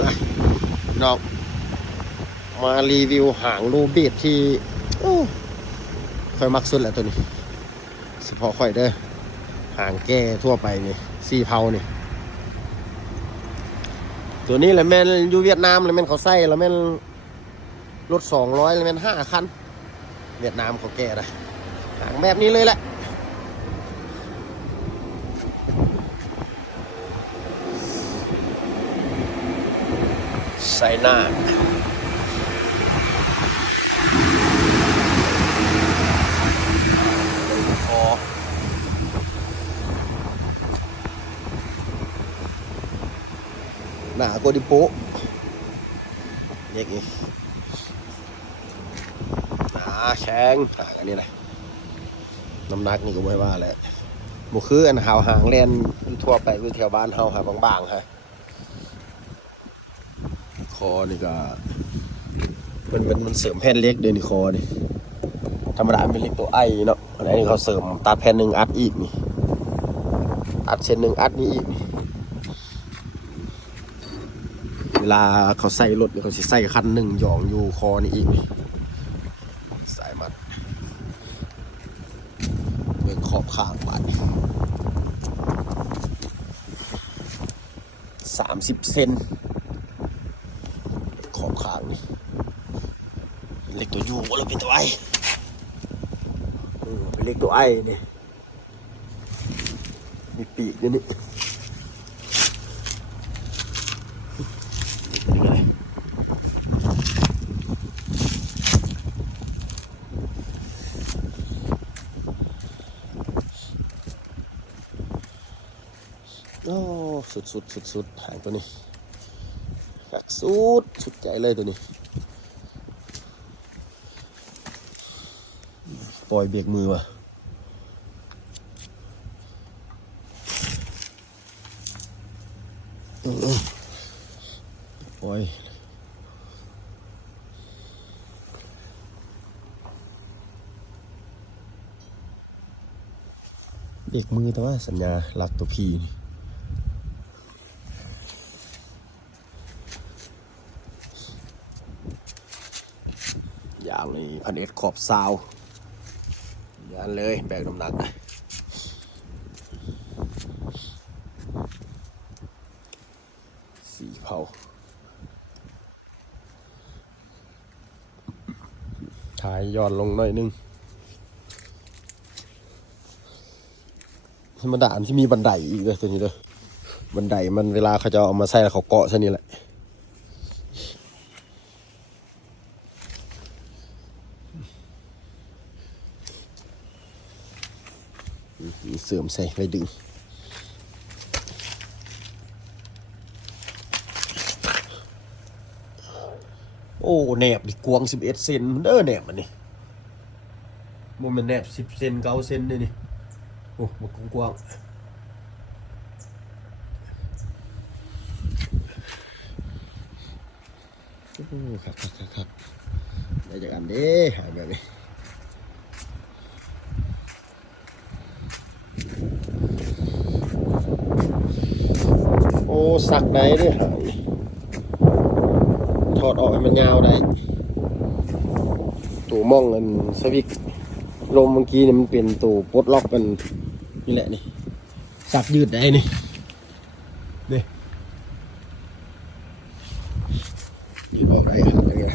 นะน้องมารีวิวหางโรเบิร์ตที่ค่อยมักสุดแหละตัวนี้เฉพาะค่อยเด้อหางแก้ทั่วไปนี่ซีเผานี่ตัวนี้แหละแม่นอยู่เวียดนามเลยแม่นเขาใส่แล้วแม่นรถ200เลยแม่น5 คันเวียดนามเขาแก้ได้หางแบบนี้เลยแหละใส่หน้าคอหน้าโกดิโปเด็กนี่หนาแข็งหางอันนี้แหละน้ำหนักนี่ก็ไม่ว่าแหละบุคืออันหาวหางเล่นทั่วไปคือแถวบ้านเฮาหาบางๆฮะคอนี่ก็มันเสริมแผ่นเล็กเดินคอนี่ธรรมดาเป็นเล็กตัวไอเนาะอันนี้เขาเสริมตัดแผ่นหนึ่งอัดอีกนี่อัดเส้นหนึ่งอัดนี่อีกเวลาเขาใส่รถเขาสิใส่คันหนึ่งหย่องอยู่คอนี่อีกสายมัดเบิ่งขอบข้างไป30 เซนขอบข้างนี่เล็กตัวยูแล้วเป็นตัวไอเป็นเล็กตัวไอนี่มีปีกนี่โอ้สุดหางตัวนี้หักสุดใจเลยตัวนี้ปล่อยเบรกมือว่ะปล่อยเบรกมือแต่ว่าสัญญาหลักตัวพีอย่างนี้1,000ขอบซาวยันเลยแบกน้ำหนักสีเผาถ่ายย้อนลงหน่อยนึงธรรมดาที่มีบันไดอีกเลยตัวนี้เลยบันไดมันเวลาเขาจะเอามาใส่แล้วเขาเกาะซะนี่แหละเสื่อมใส่ไปดึงโอ้แหนบดิกวง11 เซนเด้อแหนบมันนี่โมเมนต์แหนบ10 เซน9 เซนเลยนี่โอ้มันกว้างโอ้ครับได้จากอันเด้หายแบบนี้โอ้สักได้ด้วยหายถอดออกให้มันยาวได้ตัวมองกันสวิกลมเมื่อกี้เนี่ยมันเป็นตัวปลดล็อกกันนี่แหละนี่สักยืดได้นี่ยืดออกได้อะไรเงี้ย